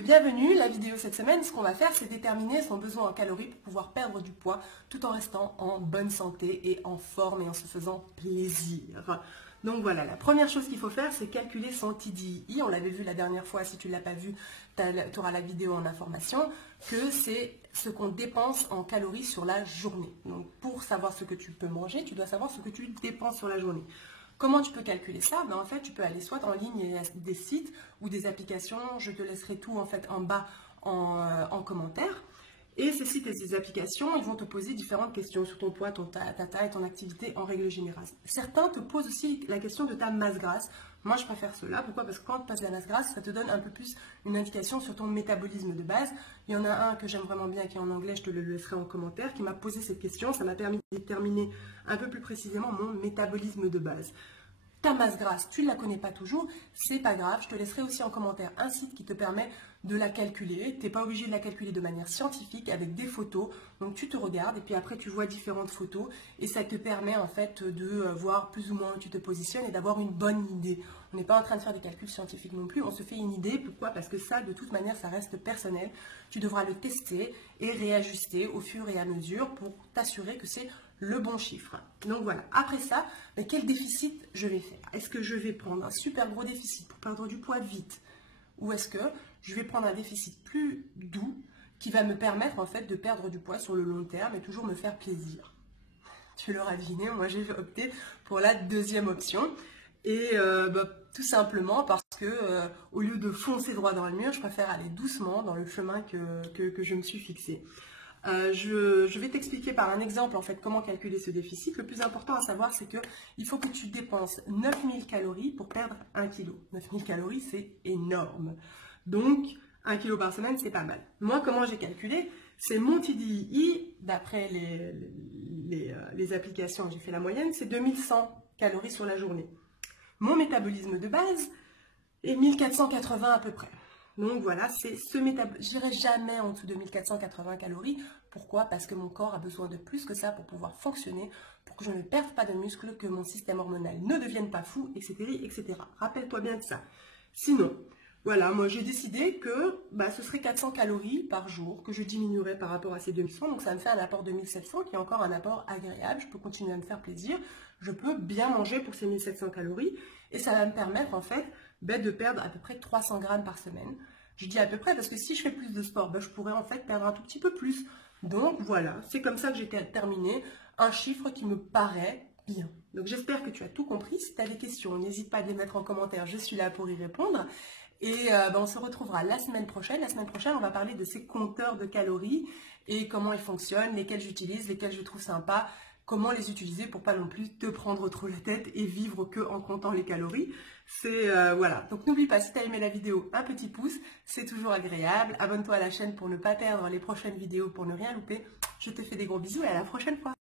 Bienvenue, la vidéo cette semaine, ce qu'on va faire c'est déterminer son besoin en calories pour pouvoir perdre du poids tout en restant en bonne santé et en forme et en se faisant plaisir. Donc voilà, la première chose qu'il faut faire c'est calculer son TDEE, on l'avait vu la dernière fois, si tu ne l'as pas vu, tu auras la vidéo en information, que c'est ce qu'on dépense en calories sur la journée. Donc pour savoir ce que tu peux manger, tu dois savoir ce que tu dépenses sur la journée. Comment tu peux calculer ça? En fait, tu peux aller soit en ligne, il y a des sites ou des applications. Je te laisserai tout en fait en bas en commentaire. Et ces sites et ces applications, ils vont te poser différentes questions sur ton poids, ta taille, ton activité en règle générale. Certains te posent aussi la question de ta masse grasse. Moi, je préfère cela. Pourquoi? Parce que quand tu passes la masse grasse, ça te donne un peu plus une indication sur ton métabolisme de base. Il y en a un que j'aime vraiment bien qui est en anglais, je te le laisserai en commentaire, qui m'a posé cette question. Ça m'a permis de déterminer un peu plus précisément mon métabolisme de base. Ta masse grasse, tu ne la connais pas toujours, c'est pas grave, je te laisserai aussi en commentaire un site qui te permet de la calculer. Tu n'es pas obligé de la calculer de manière scientifique avec des photos. Donc tu te regardes et puis après tu vois différentes photos et ça te permet en fait de voir plus ou moins où tu te positionnes et d'avoir une bonne idée. On n'est pas en train de faire des calculs scientifiques non plus, on se fait une idée. Pourquoi? Parce que ça, de toute manière, ça reste personnel. Tu devras le tester et réajuster au fur et à mesure pour t'assurer que c'est le bon chiffre. Donc voilà, après ça, quel déficit je vais faire? Est-ce que je vais prendre un super gros déficit pour perdre du poids vite? Ou est-ce que je vais prendre un déficit plus doux qui va me permettre en fait de perdre du poids sur le long terme et toujours me faire plaisir? Tu l'auras deviné, moi j'ai opté pour la deuxième option. Et tout simplement parce que au lieu de foncer droit dans le mur, je préfère aller doucement dans le chemin que je me suis fixé. Je vais t'expliquer par un exemple en fait comment calculer ce déficit. Le plus important à savoir c'est qu'il faut que tu dépenses 9000 calories pour perdre 1 kg. 9000 calories c'est énorme. Donc 1 kg par semaine c'est pas mal. Moi comment j'ai calculé? C'est mon TDEE, d'après les applications, j'ai fait la moyenne, c'est 2100 calories sur la journée. Mon métabolisme de base est 1480 à peu près. Donc voilà, c'est ce métabolisme. Je n'irai jamais en dessous de 1480 calories. Pourquoi? Parce que mon corps a besoin de plus que ça pour pouvoir fonctionner, pour que je ne perde pas de muscles, que mon système hormonal ne devienne pas fou, etc. etc. Rappelle-toi bien de ça. Sinon, voilà, moi j'ai décidé que ce serait 400 calories par jour que je diminuerais par rapport à ces 2100. Donc ça me fait un apport de 1700 qui est encore un apport agréable. Je peux continuer à me faire plaisir. Je peux bien manger pour ces 1700 calories. Et ça va me permettre en fait de perdre à peu près 300 grammes par semaine. Je dis à peu près parce que si je fais plus de sport, je pourrais en fait perdre un tout petit peu plus. Donc voilà, c'est comme ça que j'ai terminé un chiffre qui me paraît bien. Donc j'espère que tu as tout compris. Si tu as des questions, n'hésite pas à les mettre en commentaire, je suis là pour y répondre. Et on se retrouvera la semaine prochaine. La semaine prochaine, on va parler de ces compteurs de calories et comment ils fonctionnent, lesquels j'utilise, lesquels je trouve sympas, comment les utiliser pour pas non plus te prendre trop la tête et vivre que en comptant les calories. C'est voilà. Donc n'oublie pas, si tu as aimé la vidéo, un petit pouce, c'est toujours agréable. Abonne-toi à la chaîne pour ne pas perdre les prochaines vidéos, pour ne rien louper. Je te fais des gros bisous et à la prochaine fois.